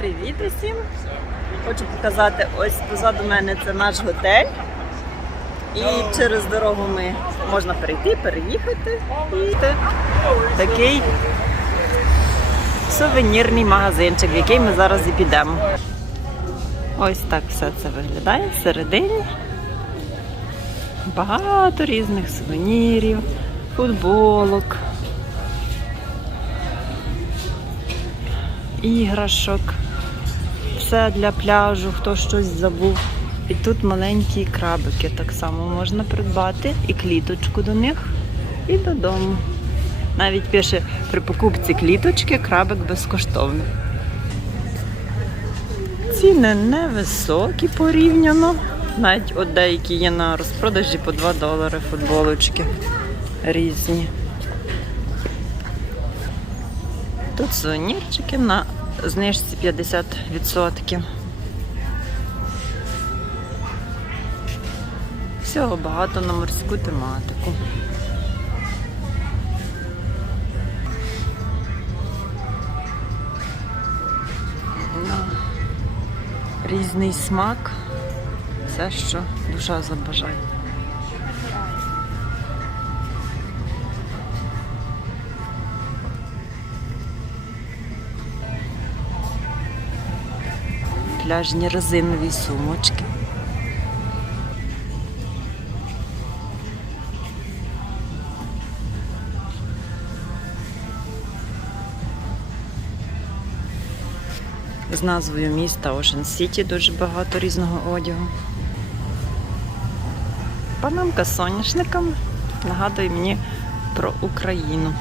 Привіт усім! Хочу показати, ось позаду мене це наш готель. І через дорогу ми можна перейти, переїхати. І такий сувенірний магазинчик, в який ми зараз і підемо. Ось так все це виглядає всередині. Багато різних сувенірів, футболок. іграшок, все для пляжу, хто щось забув. І тут маленькі крабики так само можна придбати, і кліточку до них, і додому. Навіть пише при покупці кліточки крабик безкоштовний. Ціни невисокі порівняно. Навіть от деякі є на розпродажі по 2 долари футболочки різні. Тут сувенірчики на знижці 50%. Всього багато на морську тематику. Різний смак. Все, що душа забажає. Пляжні резинові сумочки. З назвою міста Ocean City дуже багато різного одягу. Панамка з соняшниками нагадує мені про Україну.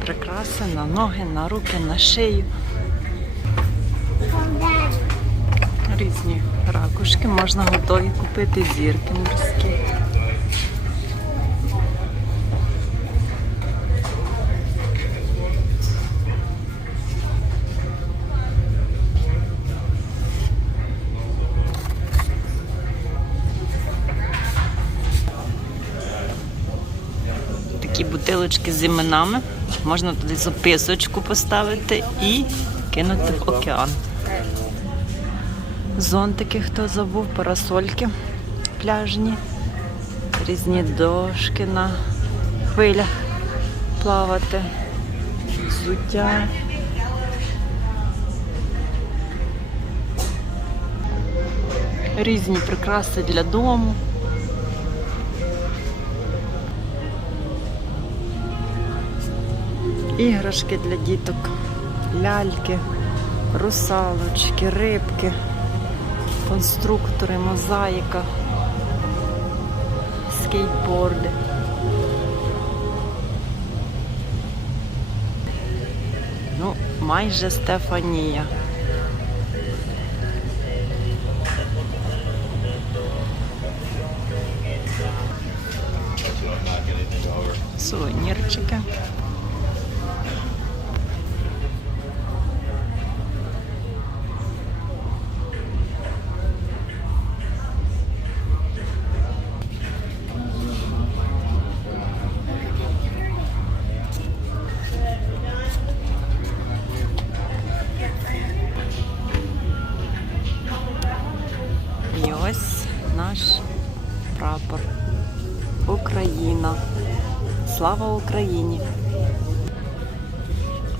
Прикраси на ноги, на руки, на шию. Різні ракушки можна готові купити, зірки морські. Такі бутилочки з іменами. Можна туди записочку поставити і кинути в океан. Зонтики, хто забув, парасольки пляжні, різні дошки на хвилях плавати, взуття. Різні прикраси для дому. Іграшки для діток, ляльки, русалочки, рибки конструктори, мозаїка, скейтборди. Ну, майже Стефанія. Сувенірчики. Слава Україні!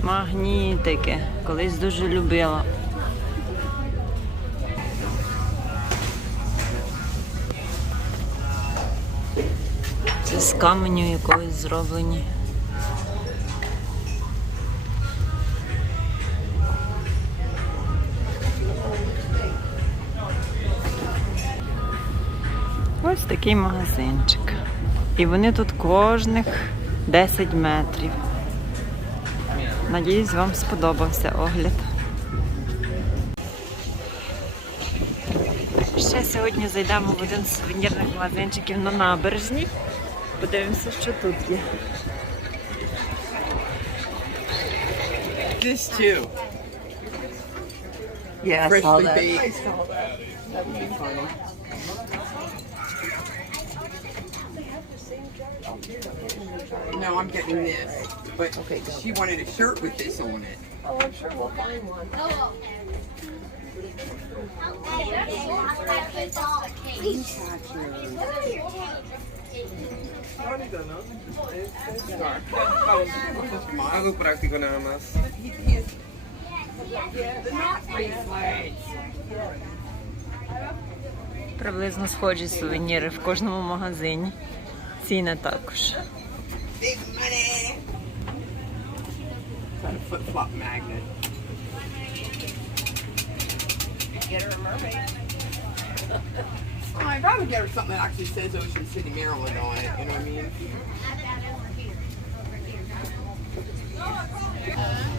Магнітики. Колись дуже любила. Це з каменю якогось зроблені. Ось такий магазинчик. І вони тут кожних 10 метрів. Надіюсь, вам сподобався огляд. Ще сьогодні зайдемо в один з сувенірних магазинчиків на набережній. Подивимося, що тут є. This too. Yeah, I saw that. That would be funny. No, I'm getting this. But okay, she wanted a shirt with this on it. Oh, I'm sure we'll find one. Oh, Algo práctico nada más. Приблизно схожі сувеніри в кожному магазині. Ціни також. Big money. Got a flip flop magnet. Get her a mermaid. Oh, I'd rather get her something that actually says Ocean City, Maryland on it. You know what I mean? Oh,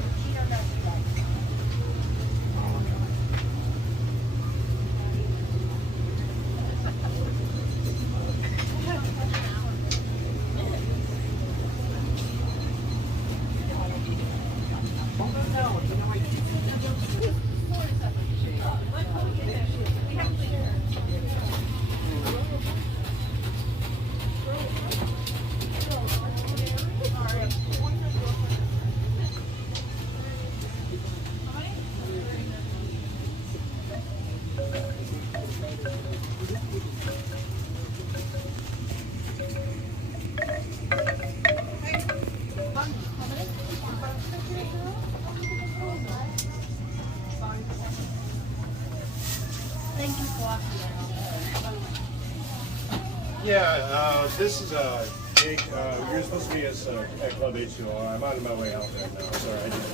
Yeah, uh, this is uh, a gig. Uh, you're supposed to be at, uh, at Club HUR. I'm on my way out there now. Sorry, I just.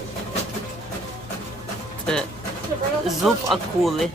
Eh, Zulf Akuli.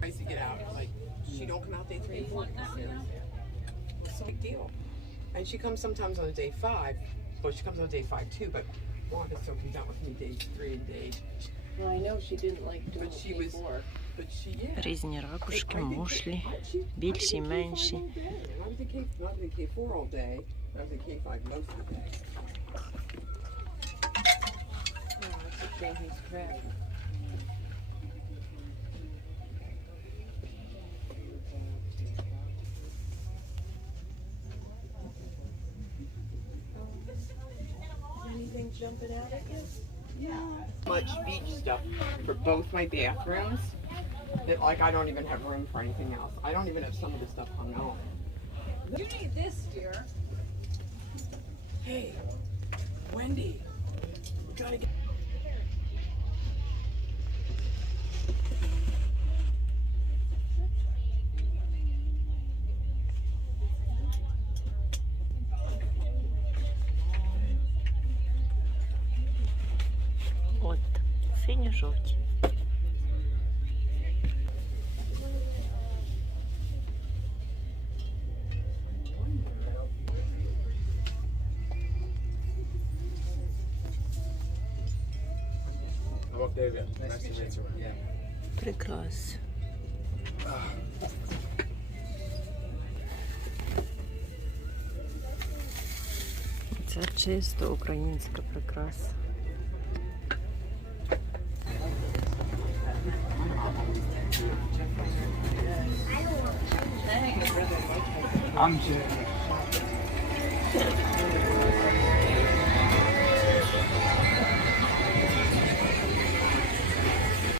Tries to get out. Like, she don't come out day three and four. It's no big deal. And she comes sometimes on a day five. Well, she comes on day five too, but Wanda still comes out with me days three and day. Well, I know she didn't like doing But she the was- before. But she, yeah. Різні ракушки, I did K- мушлі. I- she- більші, I did K5 менші. all day. Jumping out at you? much beach stuff for both my bathrooms that like I don't even have room for anything else. I don't even have some of the stuff hung on. You need this, dear. Hey, Wendy, we gotta get. синьо жовті. Прекрас. Це чисто українська прикраса. I'm amca